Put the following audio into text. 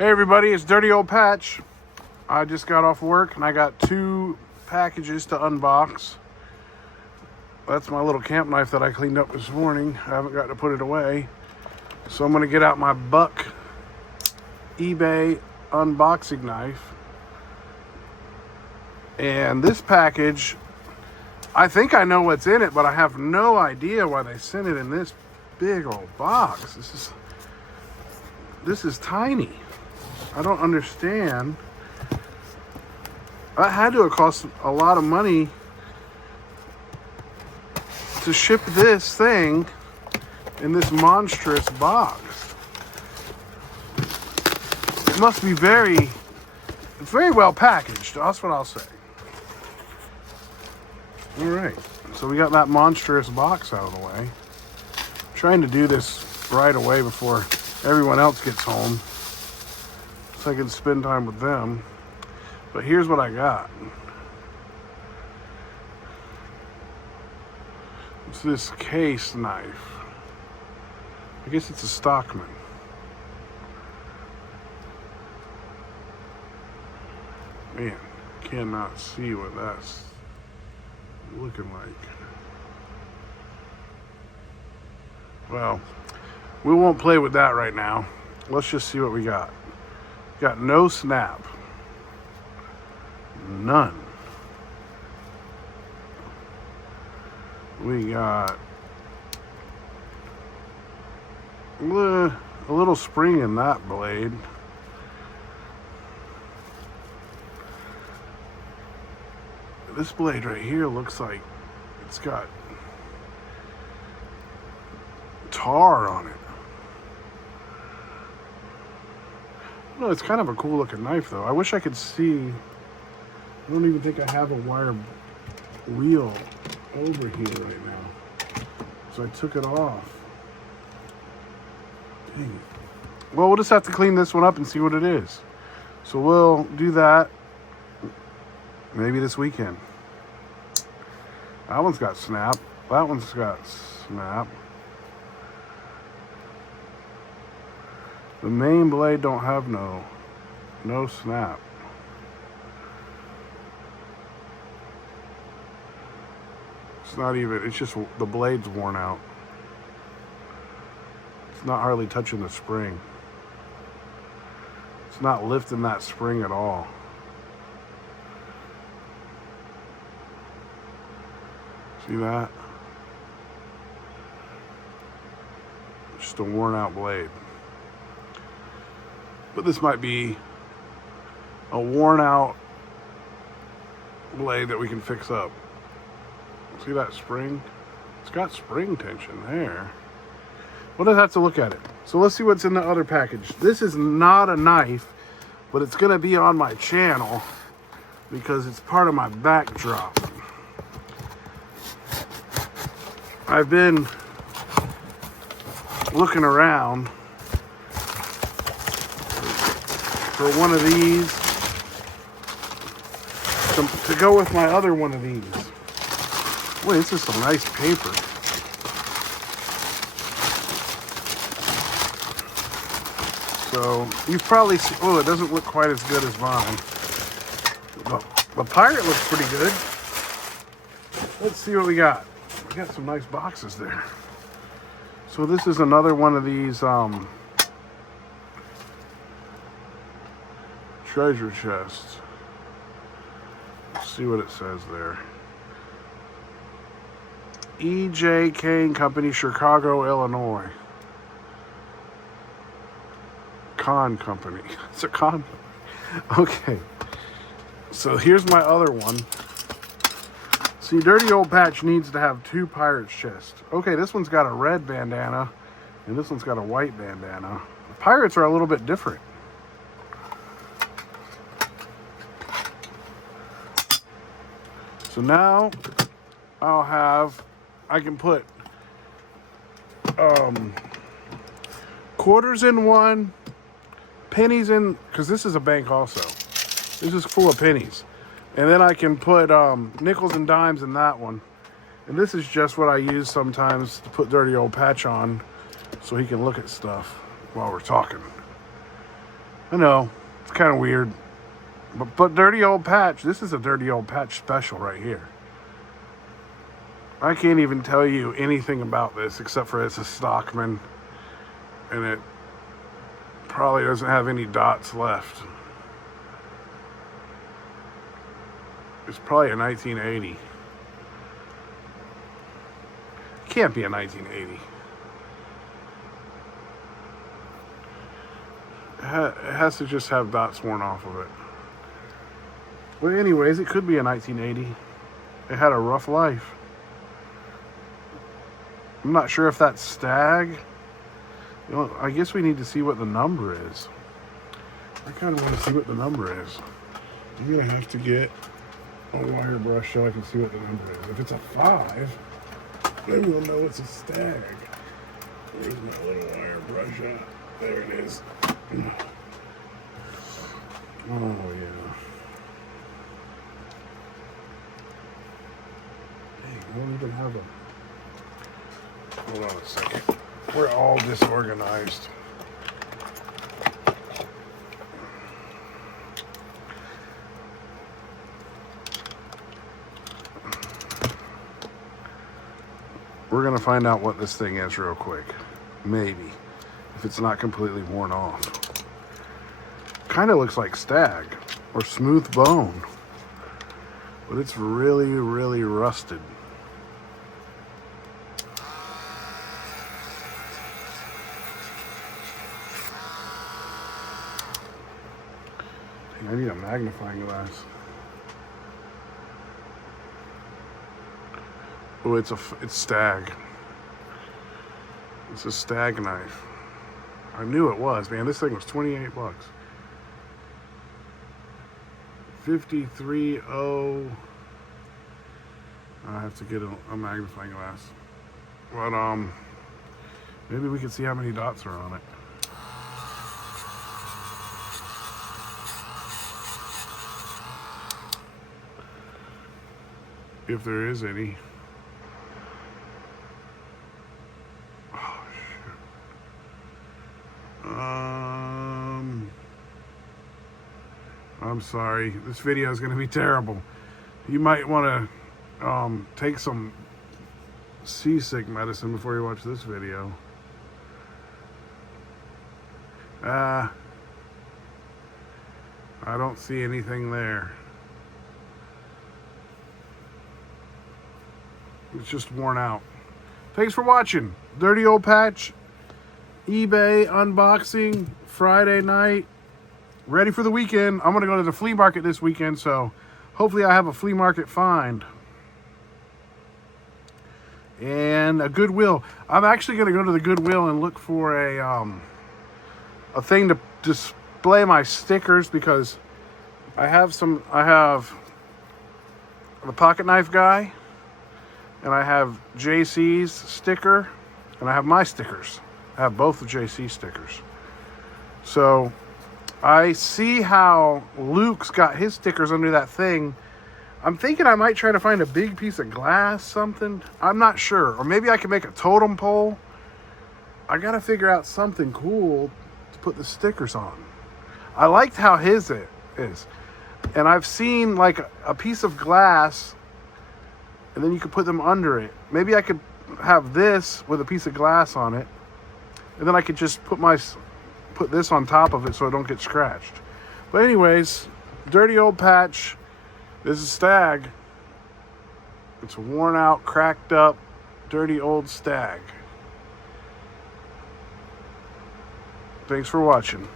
Hey everybody, it's Dirty Old Patch. I just got off work and I got 2 packages to unbox. That's my little camp knife that I cleaned up this morning. I haven't got to put it away. So I'm going to get out my Buck eBay unboxing knife. And this package, I think I know what's in it, but I have no idea why they sent it in this big old box. This is tiny. I don't understand. That had to have cost a lot of money to ship this thing in this monstrous box. It must be very well packaged. That's what I'll say. All right, so we got that monstrous box out of the way. I'm trying to do this right away before everyone else gets home, so I can spend time with them. But here's what I got. It's this case knife. I guess it's a Stockman. Man, cannot see what that's looking like. Well, we won't play with that right now. Let's just see what we got. Got no snap. None. We got a little spring in that blade. This blade right here looks like it's got tar on it. No, it's kind of a cool looking knife though. I wish I could see. I don't even think I have a wire wheel over here right now. So I took it off. Dang it. Well, we'll just have to clean this one up and see what it is. So we'll do that maybe this weekend. That one's got snap. That one's got snap. The main blade don't have no snap. It's not even, it's just the blade's worn out. It's not hardly touching the spring. It's not lifting that spring at all. See that? Just a worn out blade. But this might be a worn out blade that we can fix up. See that spring? It's got spring tension there. We'll just have to look at it. So let's see what's in the other package. This is not a knife, but it's gonna be on my channel because it's part of my backdrop. I've been looking around for one of these to go with my other one of these. Boy, this is some nice paper. So you've probably seen, oh, it doesn't look quite as good as mine. The Pirate looks pretty good. Let's see what we got. We got some nice boxes there. So this is another one of these treasure chests. Let's see what it says there. E.J. Kane Company, Chicago, Illinois. Con Company. It's a con. Okay. So here's my other one. See, Dirty Old Patch needs to have 2 Pirate's chests. Okay, this one's got a red bandana, and this one's got a white bandana. The Pirates are a little bit different. So now I can put quarters in one, pennies in, because this is a bank also. This is full of pennies. And then I can put nickels and dimes in that one. And this is just what I use sometimes to put Dirty Old Patch on so he can look at stuff while we're talking. I know, it's kind of weird. But Dirty Old Patch, this is a Dirty Old Patch special right here. I can't even tell you anything about this except for it's a Stockman. And it probably doesn't have any dots left. It's probably a 1980. Can't be a 1980. It has to just have dots worn off of it. But anyways, it could be a 1980. It had a rough life. I'm not sure if that's Stag. You know, I guess we need to see what the number is. I kind of want to see what the number is. I'm going to have to get a wire brush so I can see what the number is. If it's a 5, then we'll know it's a Stag. There's my little wire brush. There it is. Oh, yeah. Dang, I don't even have a... Hold on a second. We're all disorganized. We're going to find out what this thing is real quick. Maybe. If it's not completely worn off. Kind of looks like Stag or Smooth Bone. But it's really, really rusted. I need a magnifying glass. Oh, it's Stag. It's a Stag knife. I knew it was, man. This thing was 28 bucks. 53.0. I have to get a magnifying glass. But maybe we can see how many dots are on it. If there is any. Oh, shit. I'm sorry. This video is going to be terrible. You might want to take some seasick medicine before you watch this video. I don't see anything there. It's just worn out. Thanks for watching. Dirty Old Patch, eBay unboxing, Friday night. Ready for the weekend. I'm going to go to the flea market this weekend, so hopefully I have a flea market find. And a Goodwill. I'm actually going to go to the Goodwill and look for a thing to display my stickers, because I have the pocket knife guy, and I have JC's sticker, and I have my stickers. I have both the JC stickers. So I see how Luke's got his stickers under that thing. I'm thinking I might try to find a big piece of glass, something. I'm not sure. Or maybe I can make a totem pole. I got to figure out something cool to put the stickers on. I liked how his it is. And I've seen like a piece of glass, and then you could put them under it. Maybe I could have this with a piece of glass on it, and then I could just put this on top of it so it don't get scratched. But anyways, Dirty Old Patch. This is Stag. It's a worn out, cracked up, dirty old Stag. Thanks for watching.